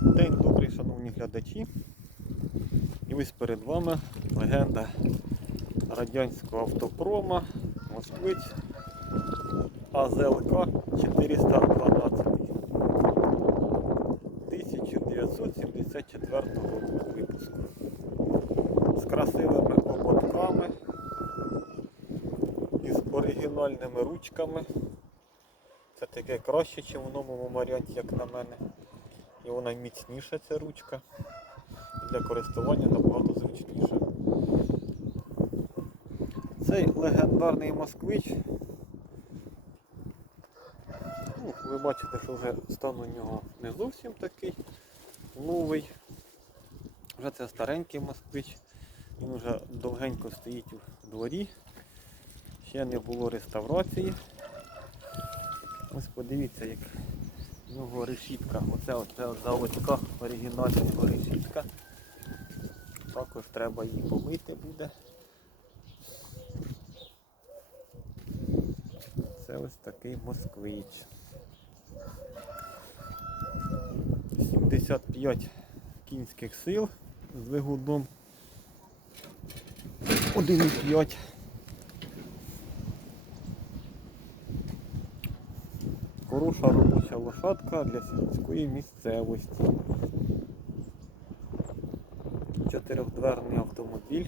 День добрий, шановні глядачі. І ось перед вами легенда радянського автопрома Москвич АЗЛК 412 1974 року випуску. З красивими ободками з оригінальними ручками. Це таке краще, ніж в новому варіанті, як на мене. І вона міцніша ця ручка. Для користування набагато зручніша. Цей легендарний москвич. Ну, ви бачите, що вже стан у нього не зовсім такий новий. Вже це старенький москвич. Він вже довгенько стоїть у дворі. Ще не було реставрації. Ось подивіться, як в нього решітка. Оце оце от заводська оригінальна його решітка. Також треба її помити буде. Це ось такий москвич. 75 кінських сил з двигуном 1,5. Хороша робоча лошадка для сільської місцевості. Чотирьохдверний автомобіль.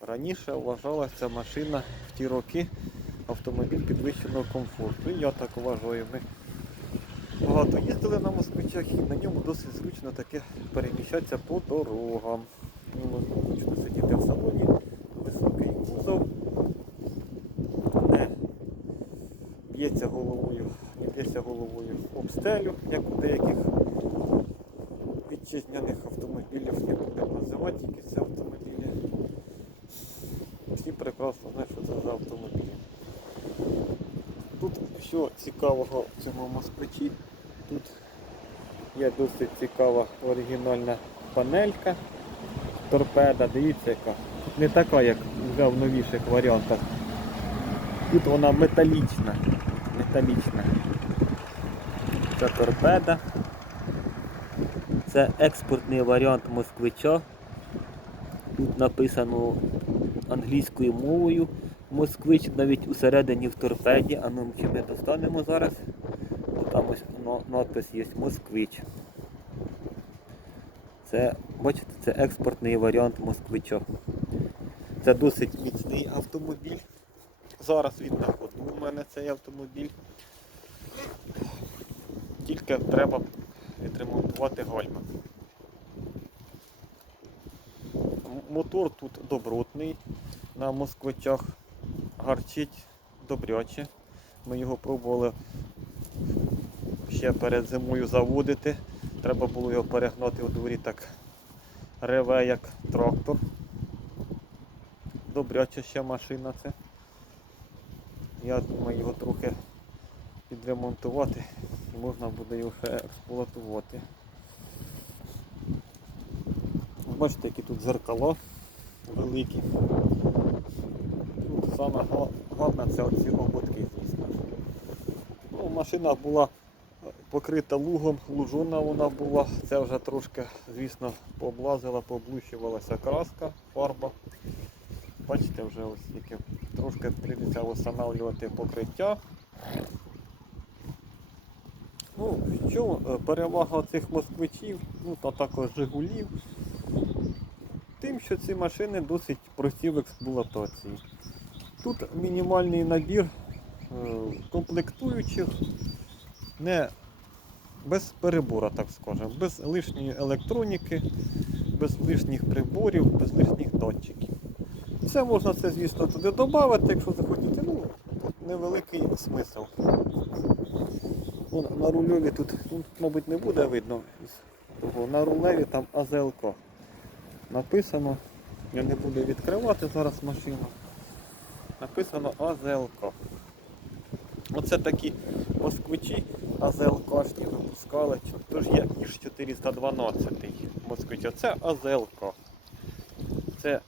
Раніше вважалася машина в ті роки автомобіль підвищеного комфорту. Я так вважаю. Ми багато їздили на москвичах і на ньому досить зручно таке переміщатися по дорогам. Ну, зручно сидіти в салоні, високий кузов. Не б'ється головою, не б'ється головою об стелю, як у деяких вітчизняних автомобілів, не будемо називати тільки ці автомобілі. Всі прекрасно знають, що це за автомобілі. Тут що цікавого в цьому москвичі, тут є досить цікава оригінальна панелька, торпеда, дивіться яка. Тут не така, як вже в новіших варіантах. Тут вона металічна. Металічна. Це торпеда. Це експортний варіант москвича. Тут написано англійською мовою. Москвич навіть усередині в торпеді. А ну чи ми достанемо зараз. Там ось надпис є москвич. Це, бачите, це експортний варіант москвича. Це досить міцний автомобіль. Зараз він на ходу у мене цей автомобіль. Тільки треба відремонтувати гальма. Мотор тут добротний на москвичах, гарчить добряче. Ми його пробували ще перед зимою заводити. Треба було його перегнати у дворі так реве як трактор. Добряча ще машина це. Я думаю його трохи підремонтувати можна буде його експлуатувати. Бачите, які тут зеркала великі. Тут саме головне це оці ободки, звісно. Ну, машина була покрита лугом, лужона вона була. Це вже трошки, звісно, пооблазила, пооблущувалася краска, фарба. Бачите, вже ось яке трошки прийдеться встановлювати покриття. Ну, чому е, перевага цих москвичів, ну та також Жигулів, тим, що ці машини досить прості в експлуатації. Тут мінімальний набір е, комплектуючих, не без перебора, так скажемо, без лишньої електроніки, без лишніх приборів, без лишніх датчиків. Все можна це, звісно, туди додати, якщо захотіти. Ну, тут невеликий смисл. Ну, на рульові тут, ну, мабуть, не буде видно. На рулеві там АЗЛК написано. Я не буду відкривати зараз машину. Написано АЗЛК. Оце такі москвичі АЗЛКшні випускали. Тож є ніж 412 москвич. Оце АЗЛК. Це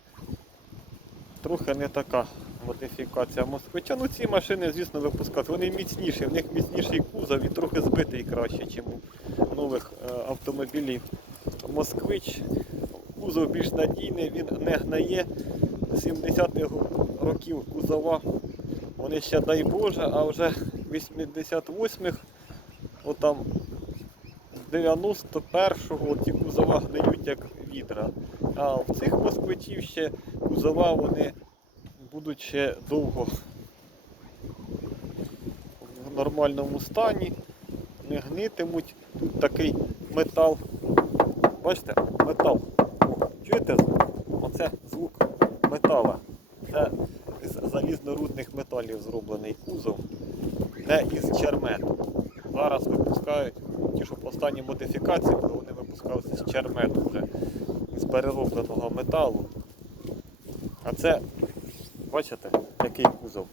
трохи не така модифікація москвича. Ну ці машини, звісно, випускають. Вони міцніші, в них міцніший кузов і трохи збитий краще, ніж у нових е, автомобілів. Москвич. Кузов більш надійний, він не гнає. 70-х років кузова. Вони ще дай Боже, а вже 88-х, отам 91-го ті кузова гниють як відра. А в цих москвичів ще кузова вони будуть ще довго в нормальному стані, не гнитимуть. Тут такий метал. Бачите, метал. Чуєте? Оце звук метала. Це з залізнорудних металів зроблений кузов, не із чермету. Зараз випускають, ті, що останні модифікації, були, вони випускалися з чермету вже, з переробленого металу. А це, бачите, який кузов?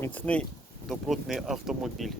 Міцний добротний автомобіль.